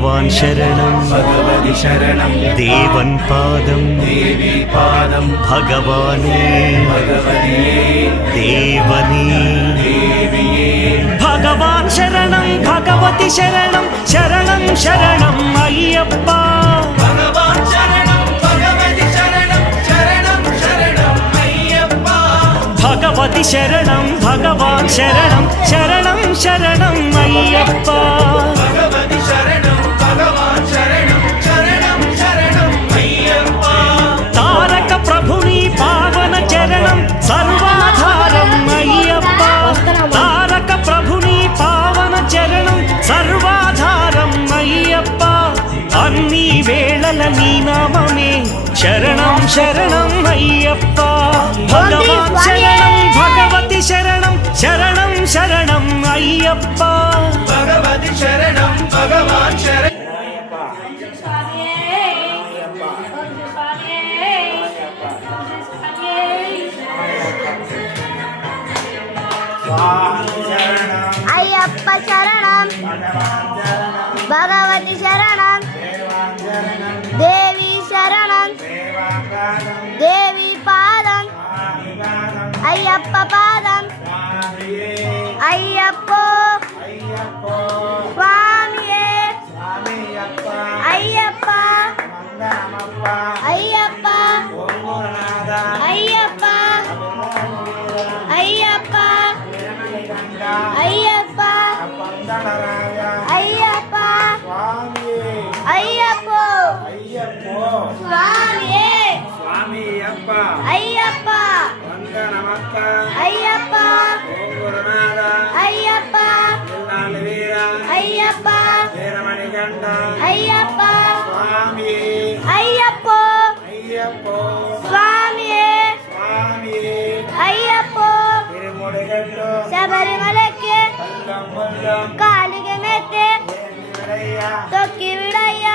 भगवान् शरणं भगवति शरणं देवन् पादं देवी पादं भगवाने भगवतिये देवने देविये भगवान् शरणं भगवति शरणं शरणं शरणं अय्यप्पा भगवान् शरणं भगवति शरणं शरणं शरणं अय्यप्पा भगवति शरणं भगवान् शरणं शरणं शरणं अय्यप्पा भगवति शरणं भगवान् शरणं शरणं शरणं अय्यप्पा तारक प्रभुनि पावन चरणं सर्वाधारं अय्यप्पा तारक प्रभुनि पावन चरणं सर्वाधारं अय्यप्पा अन्नी वेळల నీ నామమే శరణం శరణం అయ్యప్ప భగవాన్ శరణం భగవతి శరణం శరణం శరణం అయ్యప్ప भगवति शरणं भगवान् शरणं అయ్యప్ప శరణం భగవతి శరణం దేవి శరణం దేవి పాదం అయ్యప్ప పాదం అయ్యప్ప స్వామియే అయ్యప్ప అయ్యప్ప అయ్యప్ప అయ్యప్ప అయ్యప్ప అయ్యప్ప అయ్యప్ప స్వామియే అయ్యప్ప అయ్యప్ప అయ్యప్ప అయ్యప్ప అయ్యప్ప అయ్యప్ప స్వామియే అయ్యప్ప శబరిమలಕ್ಕೆ ಕಾಲಿಗೆ ಮೆತ್ತೆ ತೊಕ್ಕಿ ಬಿಡಯ್ಯ